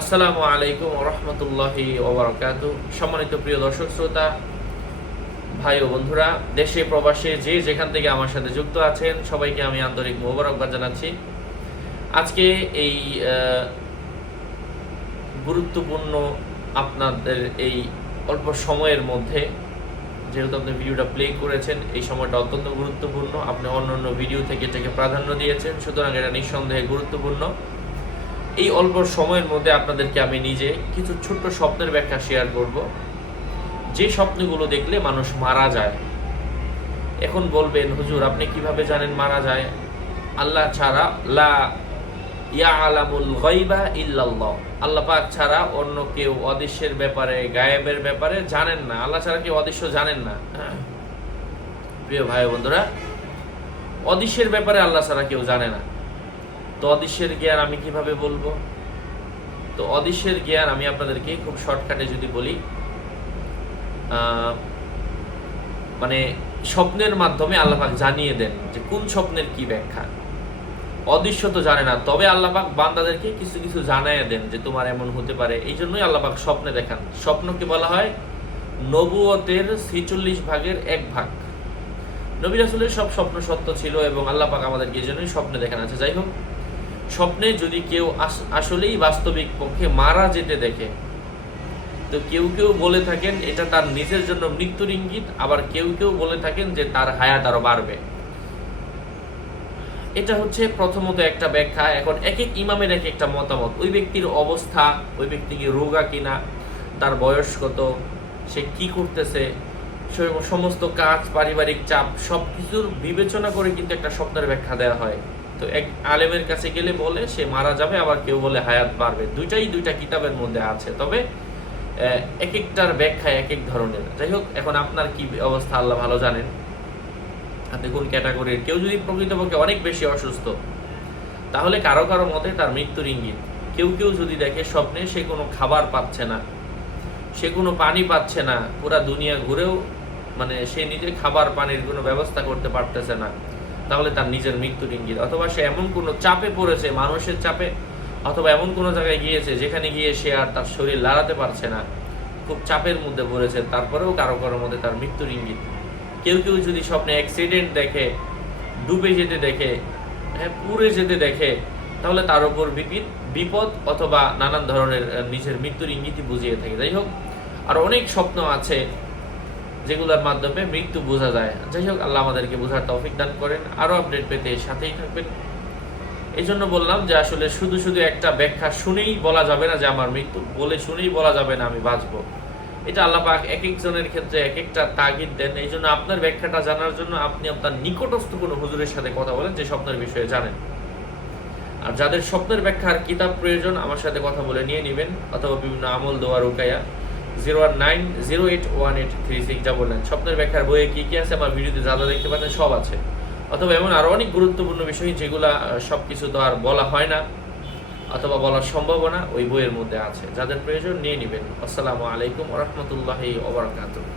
আসসালামু আলাইকুম ওয়া রাহমাতুল্লাহি ওয়া বারাকাতুহু। সম্মানিত প্রিয় দর্শক শ্রোতা, ভাই ও বন্ধুরা, দেশে প্রবাসে যে যেখান থেকে আমার সাথে যুক্ত আছেন সবাইকে আমি আন্তরিক মোবারকবাদ জানাচ্ছি। আজকে এই গুরুত্বপূর্ণ আপনাদের এই অল্প সময়ের মধ্যে, যেহেতু আপনি ভিডিওটা প্লে করেছেন, এই সময়টা অত্যন্ত গুরুত্বপূর্ণ। আপনি অন্যান্য ভিডিও থেকে এটাকে প্রাধান্য দিয়েছেন, সুতরাং এটা নিঃসন্দেহে গুরুত্বপূর্ণ। এই অল্প সময়ের মধ্যে আপনাদেরকে আমি নিজে কিছু ছোট্ট স্বপ্নের ব্যাখ্যা শেয়ার করব, যে স্বপ্নগুলো দেখলে মানুষ মারা যায়। এখন বলবেন, হুজুর আপনি কিভাবে জানেন মারা যায়? আল্লাহ ছাড়া, লা ইয়ালামুল গায়বা ইল্লাল্লাহ, আল্লাহ পাক ছাড়া অন্য কেউ অদৃশ্যের ব্যাপারে, গায়েবের ব্যাপারে জানেন না। আল্লাহ ছাড়া কেউ অদৃশ্য জানেন না। প্রিয় ভাই বন্ধুরা, অদৃশ্যের ব্যাপারে আল্লাহ ছাড়া কেউ জানে না। তো অদৃশ্যের জ্ঞান আমি কিভাবে বলবো? তো অদৃশ্যের জ্ঞান আমি আপনাদেরকে খুব শর্টকাটে যদি বলি, মানে স্বপ্নের মাধ্যমে আল্লাহ পাক জানিয়ে দেন যে কোন স্বপ্নের কি ব্যাখ্যা। অদৃশ্য তো জানে না, তবে আল্লাহ পাক বান্দাদেরকে কিছু কিছু জানায় দেন যে তোমার এমন হতে পারে। এই জন্যই আল্লাহ পাক স্বপ্নে দেখান। স্বপ্নকে বলা হয় নবুয়তের 46 ভাগের 1 ভাগ। নবী রাসূলের সব স্বপ্ন সত্য ছিল এবং আল্লাহ পাক আমাদেরকে এই জন্যই স্বপ্নে দেখান আছে। যাই হোক, স্বপ্নে যদি কেউ আসলেই বাস্তবিক পক্ষে মারা যেতে দেখে, তো কেউ কেউ বলে থাকেন এটা তার নিজের জন্য মৃত্যুর ইঙ্গিত, আবার কেউ কেউ বলে থাকেন যে তার হায়াত আরো বাড়বে। এটা হচ্ছে প্রথমত একটা ব্যাখ্যা। এখন এক এক ইমামের এক একটা মতামত। ওই ব্যক্তির অবস্থা, ওই ব্যক্তি কি রোগা কিনা, তার বয়স কত, সে কি করতেছে, সমস্ত কাজ, পারিবারিক চাপ সবকিছুর বিবেচনা করে কিন্তু একটা স্বপ্নের ব্যাখ্যা দেওয়া হয়। তো এক আলেমের কাছে গেলে বলে সে মারা যাবে, আবার কেউ বলে হায়াত বাড়বে। দুইটা কিতাবের মধ্যে আছে, তবে এক একটার ব্যাখ্যা এক এক ধরনের। যাই হোক, এখন আপনার কি অবস্থা আল্লাহ ভালো জানেন, আপনি কোন ক্যাটাগরির। কেউ যদি প্রকৃতপক্ষে অনেক বেশি অসুস্থ, তাহলে কারো কারো মতে তার মৃত্যুর ইঙ্গিত। কেউ কেউ যদি দেখে স্বপ্নে সে কোনো খাবার পাচ্ছে না, সে কোনো পানি পাচ্ছে না, পুরা দুনিয়া ঘুরেও মানে সে নিজে খাবার পানির কোনো ব্যবস্থা করতে পারতেছে না, তাহলে তার নিজের মৃত্যুর ইঙ্গিত। অথবা সে এমন কোনো চাপে পড়েছে, মানুষের চাপে, অথবা এমন কোনো জায়গায় গিয়েছে যেখানে গিয়ে সে আর তার শরীর লড়াতে পারছে না, খুব চাপের মধ্যে পড়েছে, তারপরেও কারো কারোর মধ্যে তার মৃত্যুর ইঙ্গিত। কেউ কেউ যদি স্বপ্নে অ্যাক্সিডেন্ট দেখে, ডুবে যেতে দেখে, পুড়ে যেতে দেখে, তাহলে তার উপর বিপদ অথবা নানান ধরনের নিজের মৃত্যুর ইঙ্গিতই বুঝিয়ে থাকে। যাই হোক, আর অনেক স্বপ্ন আছে যেগুলোর মাধ্যমে মৃত্যু বোঝা যায়। যাই হোক, আল্লাহ আমাদেরকে বোঝার তৌফিক দান করেন। আরো আপডেট পেতে সাথেই থাকবেন। এই জন্য বললাম যে আসলে শুধু শুধু একটা ব্যাখ্যা শুনেই বলা যাবে না যে আমার মৃত্যু, বলে শুনেই বলা যাবে না আমি বাঁচবো। এটা আল্লাহ পাক এক একজনের ক্ষেত্রে এক একটা তাগিদ দেন। এই জন্য আপনার ব্যাখ্যাটা জানার জন্য আপনি আপনার নিকটস্থ কোনো হুজুরের সাথে কথা বলেন যে স্বপ্নের বিষয়ে জানেন। আর যাদের স্বপ্নের ব্যাখ্যার কিতাব প্রয়োজন, আমার সাথে কথা বলে নিয়ে নেবেন, অথবা বিভিন্ন আমল দোয়া রুকাইয়া 0190818336 যা বললেন। স্বপ্নের ব্যাখ্যার বইয়ে কি কি আছে, আমার ভিডিওতে যা যা দেখতে পাচ্ছেন সব আছে। অথবা এমন আরো অনেক গুরুত্বপূর্ণ বিষয় যেগুলা সবকিছু তো আর বলা হয় না, অথবা বলার সম্ভাবনা ওই বইয়ের মধ্যে আছে। যাদের প্রয়োজন নিয়ে নেবেন। আসসালামু আলাইকুম ওয়া রাহমাতুল্লাহি ওয়া বারাকাতুহু।